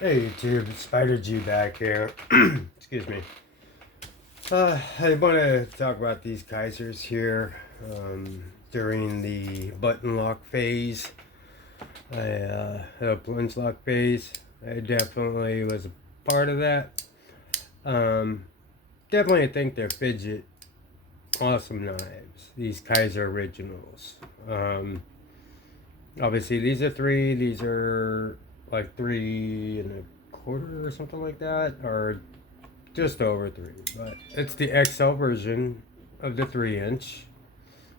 Hey YouTube, Spider G back here. Excuse me. I want to talk about these Kizers here. During the button lock phase, the plunge lock phase, I definitely was a part of that. Um, Definitely think they're fidget awesome knives. These Kizer originals. Obviously, these are three. These are like 3 1/4 or something like that, or just over three, but it's the XL version of the 3 inch.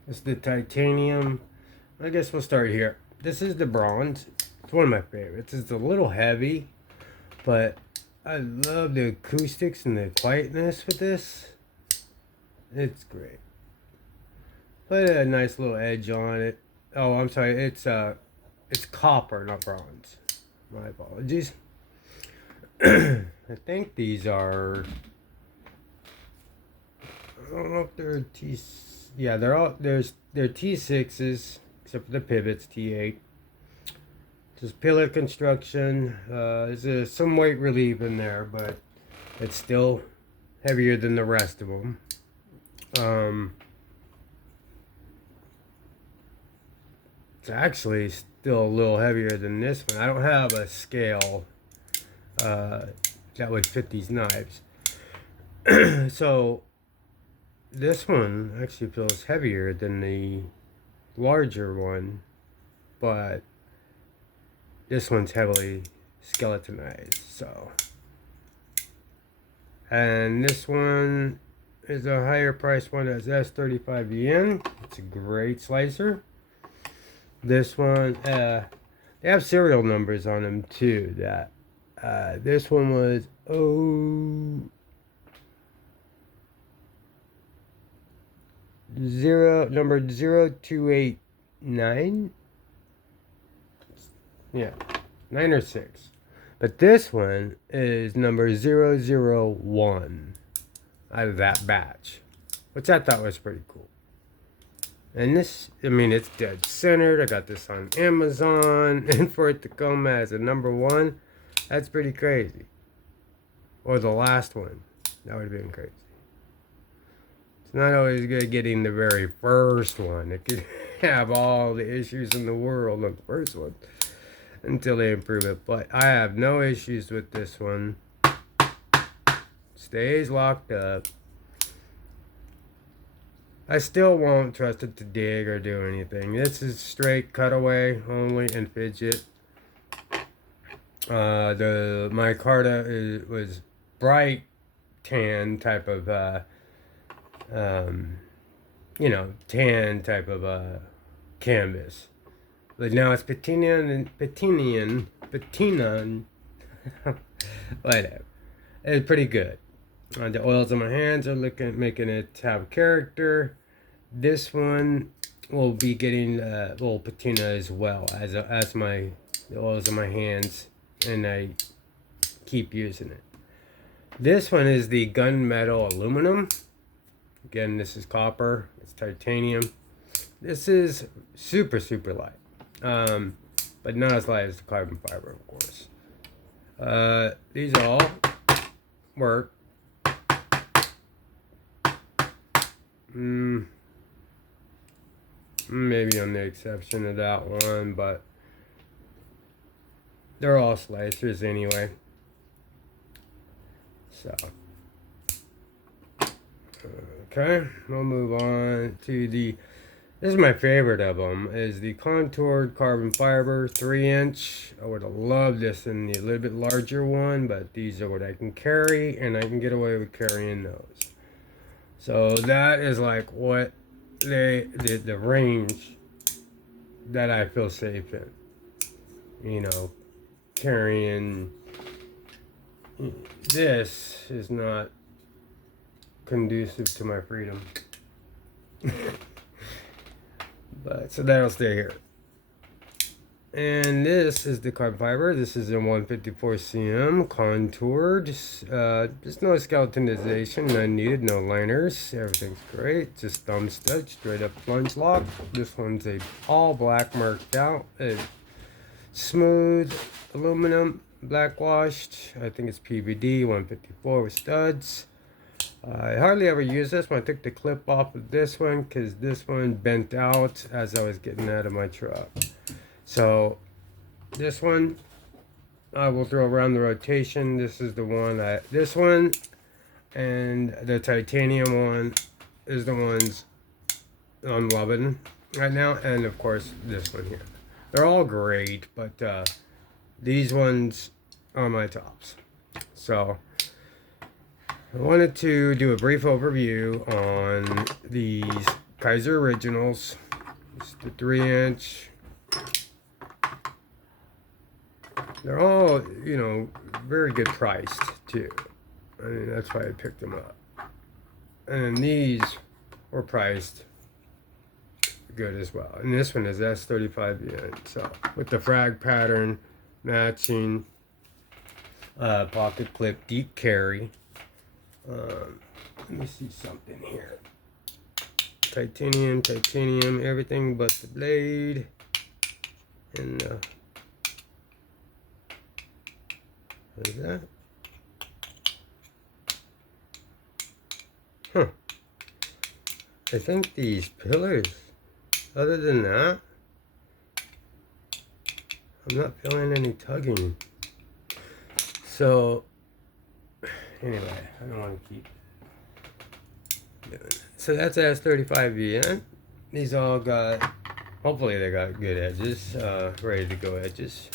It's the titanium. I guess we'll start here. This is the bronze. It's one of my favorites. It's a little heavy, but I love the acoustics and the quietness with this. It's great. Put a nice little edge on it. Oh, I'm sorry. It's copper, not bronze. My apologies. I think these are. I don't know if they're T. Yeah, they're T6s except for the pivots T8. Just pillar construction. There's some weight relief in there, but it's still heavier than the rest of them. It's actually still a little heavier than this one. I don't have a scale that would fit these knives. So this one actually feels heavier than the larger one, but this one's heavily skeletonized. So, and this one is a higher priced one that's S35 yen. It's a great slicer. This one, they have serial numbers on them too. That this one was number 0289. Yeah, 9 or 6. But this one is number 001 out of that batch, which I thought was pretty cool. And this, I mean, it's dead centered. I got this on Amazon, and for it to come as a number 1, that's pretty crazy. Or the last one, that would have been crazy. It's not always good getting the very first one. It could have all the issues in the world on the first one until they improve it. But I have no issues with this one. Stays locked up. I still won't trust it to dig or do anything. This is straight cutaway only and fidget. The micarta was bright tan type of tan type of canvas. But now it's patina, whatever. It's pretty good. The oils on my hands are making it have character. This one will be getting a little patina as well as the oils on my hands, and I keep using it. This one is the gunmetal aluminum. Again, this is copper. It's titanium. This is super light, but not as light as the carbon fiber, of course. These all work. Maybe on the exception of that one, but they're all slicers anyway. So, okay, we'll move on to this is my favorite of them, is the contoured carbon fiber 3-inch. I would have loved this in the little bit larger one, but these are what I can carry, and I can get away with carrying those. So that is like what the range that I feel safe in. You know, carrying this is not conducive to my freedom. But so that'll stay here. And this is the carbon fiber. This is a 154 cm contoured. Just no skeletonization, none needed, no liners. Everything's great. Just thumb stitch, straight up plunge lock. This one's a all black marked out. A smooth aluminum black washed. I think it's PVD 154 with studs. I hardly ever use this one. I took the clip off of this one because this one bent out as I was getting out of my truck. So this one I will throw around the rotation. This is the one this one and the titanium one is the ones I'm loving right now, and of course this one here. They're all great, but these ones are my tops. So I wanted to do a brief overview on these Kizer Originals. It's the 3-inch. They're all, you know, very good priced too. I mean, that's why I picked them up. And these were priced good as well. And this one is S35 yen. So with the frag pattern, matching pocket clip, deep carry. Let me see something here. Titanium, everything but the blade. And what is that? Huh. I think these pillars, other than that, I'm not feeling any tugging. So, anyway, I don't want to keep doing that. So that's S35VN. These all got, hopefully they got good edges, ready to go edges.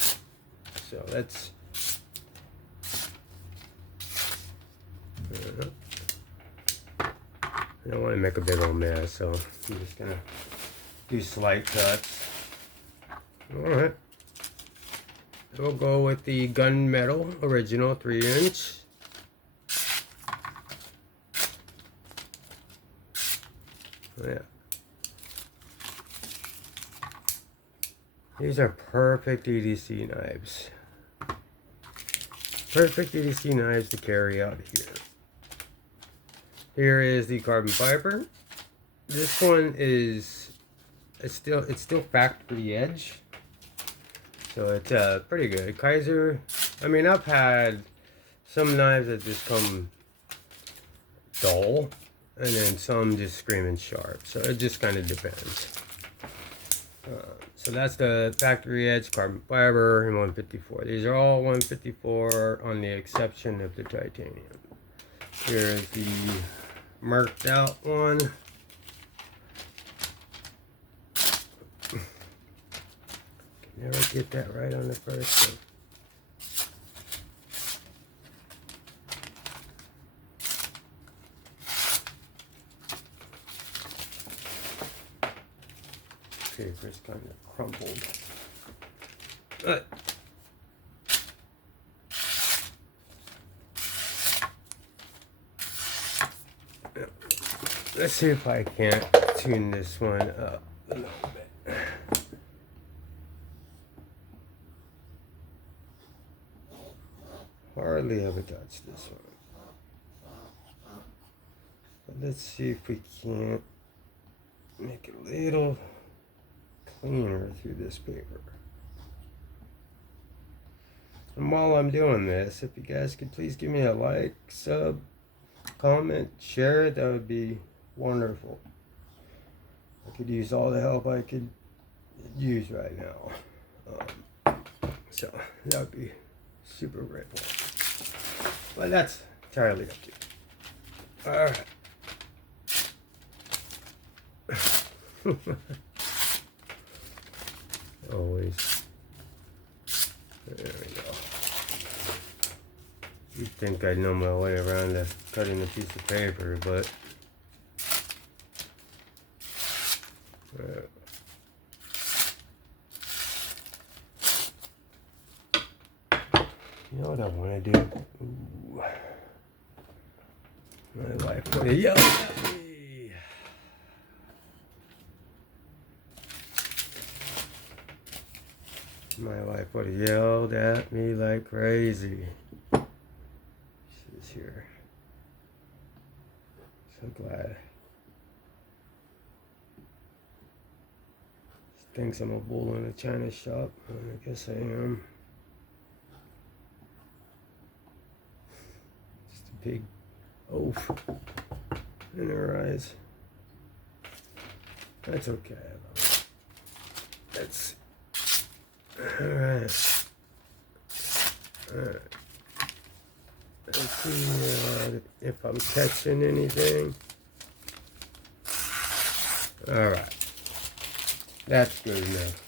So let's, I don't want to make a big old mess, so I'm just going to do slight cuts. Alright. We'll go with the gunmetal original 3-inch. Yeah. These are perfect EDC knives. Perfect EDC knives to carry out here. Here is the carbon fiber. This one is it's still factory edge, so it's pretty good. Kizer. I mean, I've had some knives that just come dull, and then some just screaming sharp. So it just kind of depends. So that's the factory edge carbon fiber and 154. These are all 154 on the exception of the titanium. Here's the marked out one. Can never get that right on the first one. Paper's kind of crumpled. But let's see if I can't tune this one up a little bit. Hardly ever touch this one. But let's see if we can't make it a little cleaner through this paper. And while I'm doing this, if you guys could please give me a like, sub, comment, share, that would be wonderful. I could use all the help I could use right now. So that would be super grateful. But that's entirely up to you. Alright. Always. There we go. You'd think I'd know my way around to cutting a piece of paper, but you know what I want to do? Ooh. My wife would have yelled at me. My wife would have yelled at me like crazy. She's here. So glad. She thinks I'm a bull in a china shop. I guess I am. big oof in her eyes. That's okay. That's alright. Alright. Let's see if I'm catching anything. Alright. That's good enough.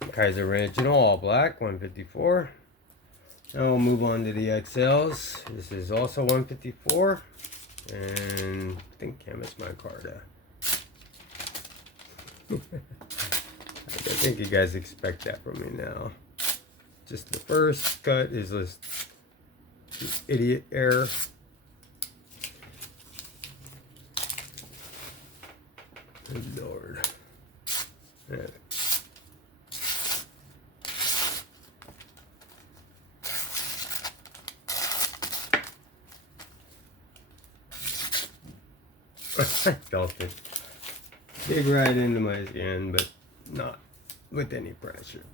Kizer Original, all black, 154. Now we'll move on to the XLs. This is also 154. And I think I missed my card. I think you guys expect that from me now. Just the first cut is this idiot error. Good Lord. Yeah. I felt it. Dig right into my skin, but not with any pressure.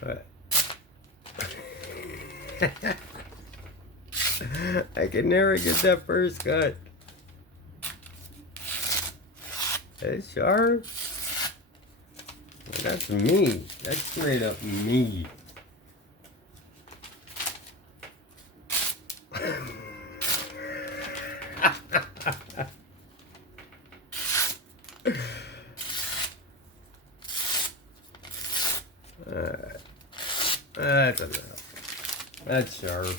But I can never get that first cut. It's sharp. Well, that's me. That's straight up me. That's enough. That's sharp.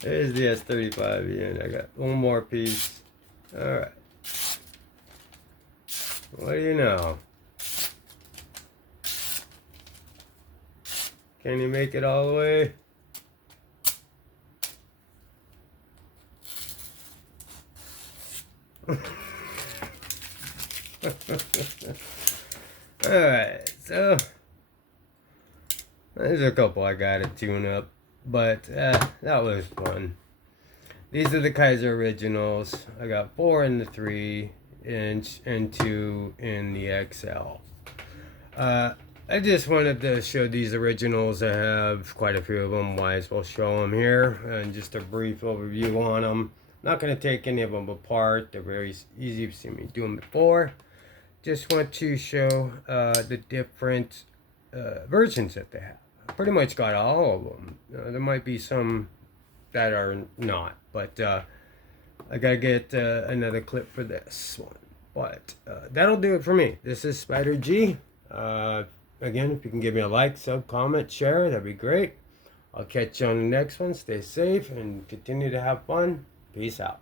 There's the S35 again. I got one more piece. Alright. What do you know? Can you make it all the way? Alright, so there's a couple I gotta tune up, but that was fun. These are the Kizer Originals. I got 4 in the 3-inch and 2 in the XL. I just wanted to show these originals. I have quite a few of them. Might as well show them here, and just a brief overview on them. Not going to take any of them apart. They're very easy. You've seen me do them before. Just want to show the different versions that they have. I pretty much got all of them. There might be some that are not, but I gotta get another clip for this one. But that'll do it for me. This is Spider G. Again, if you can give me a like, sub, comment, share, that'd be great. I'll catch you on the next one. Stay safe and continue to have fun. Peace out.